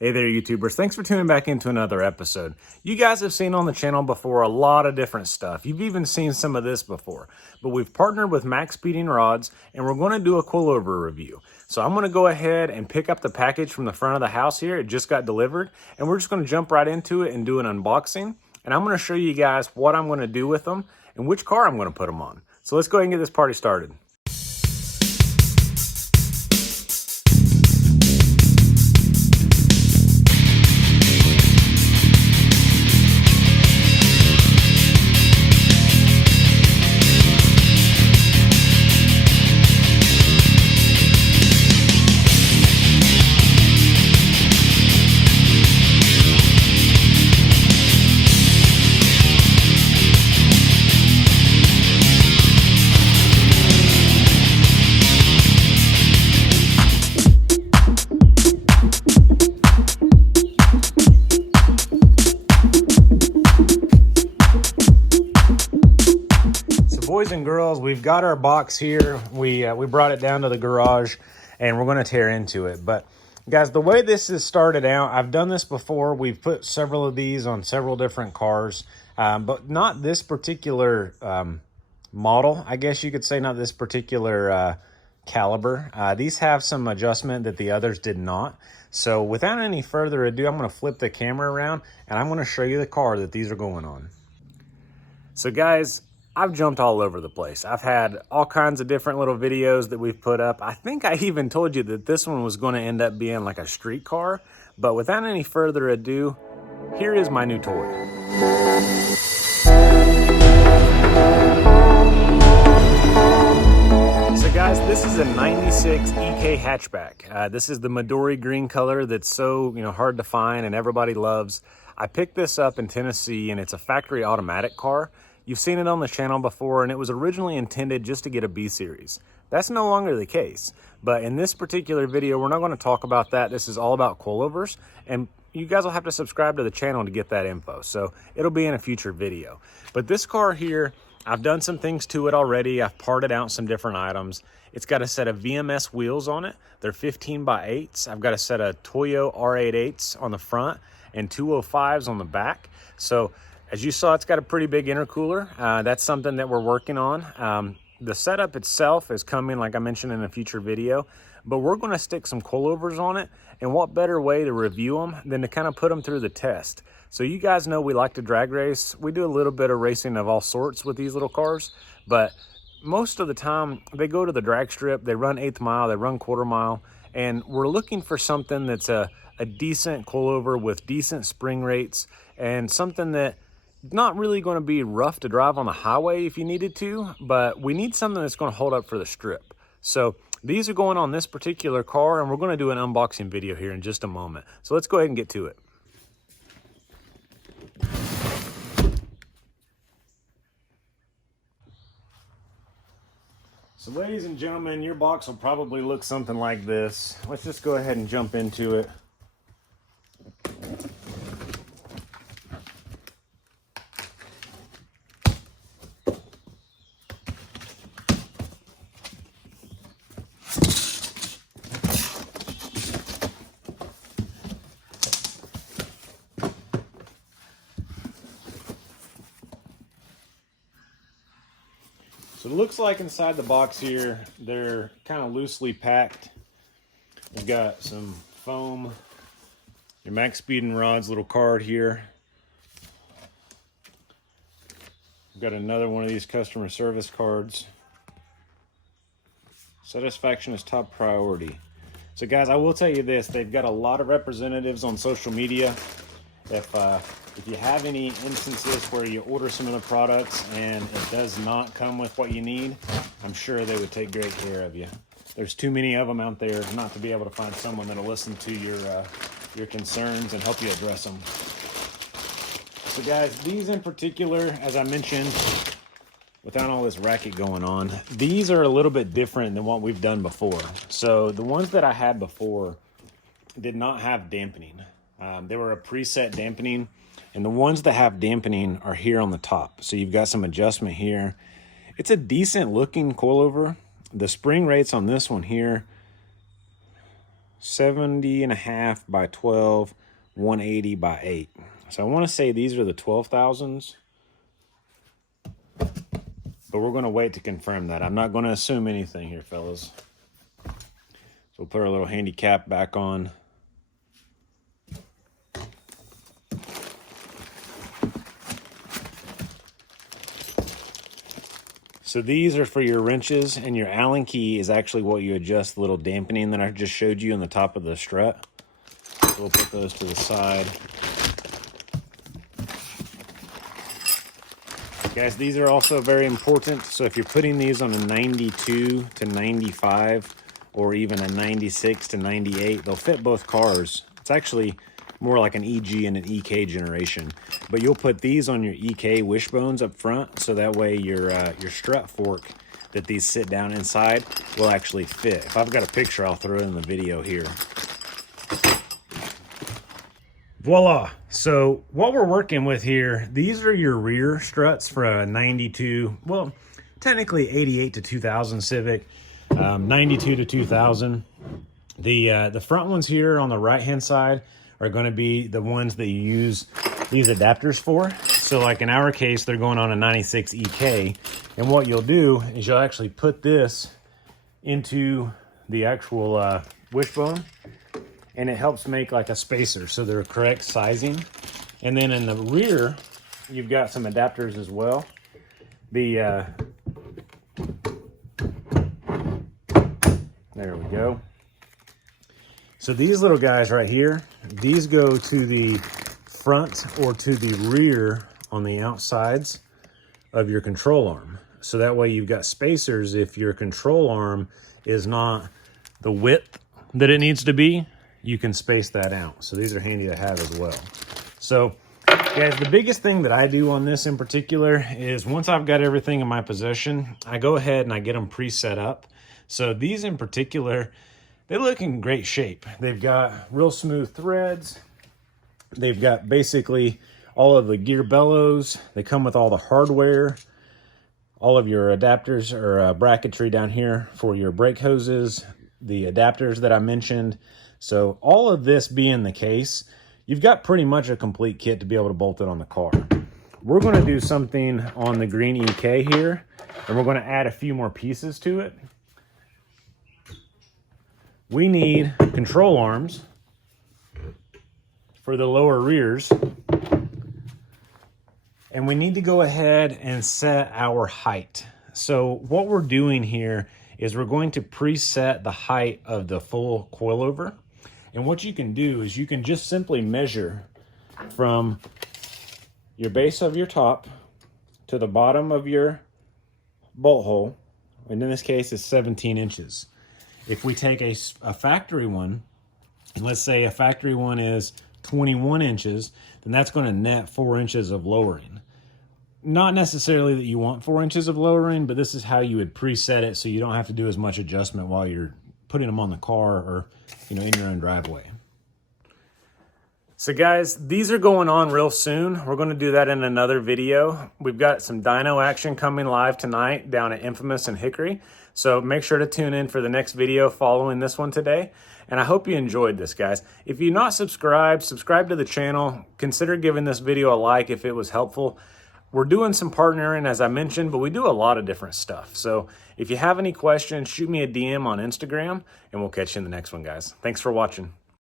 Hey there, YouTubers. Thanks for tuning back into another episode. You guys have seen on the channel before a lot of different stuff. You've even seen some of this before. But we've partnered with MaxpeedingRods, and we're going to do a Coilover review. So I'm going to go ahead and pick up the package from the front of the house here. It just got delivered, and we're just going to jump right into it and do an unboxing. And I'm going to show you guys what I'm going to do with them and which car I'm going to put them on. So let's go ahead and get this party started. Boys and girls, we've got our box here. We brought it down to the garage and we're going to tear into it. But guys, the way this is started out, I've done this before. We've put several of these on several different cars, but not this particular model, I guess you could say, not this particular caliber. These have some adjustment that the others did not. So without any further ado, I'm going to flip the camera around and I'm going to show you the car that these are going on. So guys, I've jumped all over the place. I've had all kinds of different little videos that we've put up. I think I even told you that this one was going to end up being like a street car. But without any further ado, here is my new toy. So guys, this is a 96 EK hatchback. This is the Midori green color that's so hard to find and everybody loves. I picked this up in Tennessee and it's a factory automatic car. You've seen it on the channel before, and it was originally intended just to get a B series. That's no longer the case, but in this particular video, we're not going to talk about that. This is all about coilovers, and you guys will have to subscribe to the channel to get that info, so it'll be in a future video. But this car here, I've done some things to it already. I've parted out some different items. It's got a set of VMS wheels on it. They're 15x8s. I've got a set of Toyo R88s on the front and 205s on the back. So as you saw, it's got a pretty big intercooler. That's something that we're working on. The setup itself is coming, like I mentioned, in a future video, but we're going to stick some coilovers on it. And what better way to review them than to kind of put them through the test? So you guys know we like to drag race. We do a little bit of racing of all sorts with these little cars, but most of the time they go to the drag strip, they run 1/8 mile, they run 1/4 mile, and we're looking for something that's a decent coilover with decent spring rates and something that not really going to be rough to drive on the highway if you needed to, but we need something that's going to hold up for the strip. So these are going on this particular car, and we're going to do an unboxing video here in just a moment. So let's go ahead and get to it. So ladies and gentlemen, your box will probably look something like this. Let's just go ahead and jump into it. So it looks like inside the box here, they're kind of loosely packed. We've got some foam, your MaxpeedingRods little card here. We've got another one of these customer service cards. Satisfaction is top priority. So guys, I will tell you this, they've got a lot of representatives on social media. If you have any instances where you order some of the products and it does not come with what you need, I'm sure they would take great care of you. There's too many of them out there not to be able to find someone that'll listen to your concerns and help you address them. So guys, these in particular, as I mentioned, without all this racket going on, these are a little bit different than what we've done before. So the ones that I had before did not have dampening. They were a preset dampening, and the ones that have dampening are here on the top. So you've got some adjustment here. It's a decent looking coilover. The spring rates on this one here, 70.5 by 12, 180 by 8. So I want to say these are the 12,000s, but we're going to wait to confirm that. I'm not going to assume anything here, fellas. So we'll put our little handicap back on. So these are for your wrenches, and your Allen key is actually what you adjust the little dampening that I just showed you on the top of the strut. So we'll put those to the side. Guys, these are also very important. So if you're putting these on a 92 to 95 or even a 96 to 98, they'll fit both cars. It's actually more like an EG and an EK generation. But you'll put these on your EK wishbones up front, so that way your strut fork that these sit down inside will actually fit. If I've got a picture, I'll throw it in the video here. Voila. So what we're working with here, these are your rear struts for a 92, well, technically 88 to 2000 Civic, 92 to 2000. The front ones here on the right-hand side are going to be the ones that you use these adapters for. So like in our case, they're going on a 96 EK. And what you'll do is you'll actually put this into the actual wishbone, and it helps make like a spacer so they're correct sizing. And then in the rear, you've got some adapters as well. There we go. So these little guys right here, these go to the front or to the rear on the outsides of your control arm. So that way you've got spacers if your control arm is not the width that it needs to be, you can space that out. So these are handy to have as well. So guys, the biggest thing that I do on this in particular is once I've got everything in my possession, I go ahead and I get them pre-set up. So these in particular, they look in great shape. They've got real smooth threads. They've got basically all of the gear bellows. They come with all the hardware, all of your adapters or bracketry down here for your brake hoses, the adapters that I mentioned. So all of this being the case, you've got pretty much a complete kit to be able to bolt it on the car. We're going to do something on the green EK here, and we're going to add a few more pieces to it. We need control arms for the lower rears, and we need to go ahead and set our height. So what we're doing here is we're going to preset the height of the full coilover. And what you can do is you can just simply measure from your base of your top to the bottom of your bolt hole, and in this case it's 17 inches. If we take a factory one, and let's say a factory one is 21 inches, then that's going to net 4 inches of lowering. Not necessarily that you want 4 inches of lowering, but this is how you would preset it so you don't have to do as much adjustment while you're putting them on the car or, you know, in your own driveway. So guys, these are going on real soon. We're going to do that in another video. We've got some dyno action coming live tonight down at Infamous and Hickory. So make sure to tune in for the next video following this one today. And I hope you enjoyed this, guys. If you're not subscribed, subscribe to the channel. Consider giving this video a like if it was helpful. We're doing some partnering, as I mentioned, but we do a lot of different stuff. So if you have any questions, shoot me a DM on Instagram, and we'll catch you in the next one, guys. Thanks for watching.